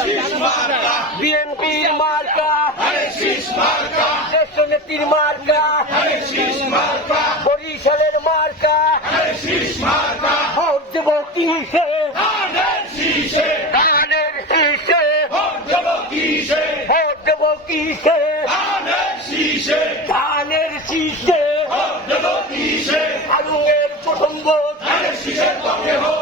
BNP মার্কা মার্কা জ্যেষ্ঠ নেত্রীর মার্কা মার্কা বরিশালের মার্কা মার্কা ভোট দেব কিসে ভোট দেব কিসে ধানের শীষে ধানের শীষে আলু এর প্রথম ভোট শীষের পক্ষে হোক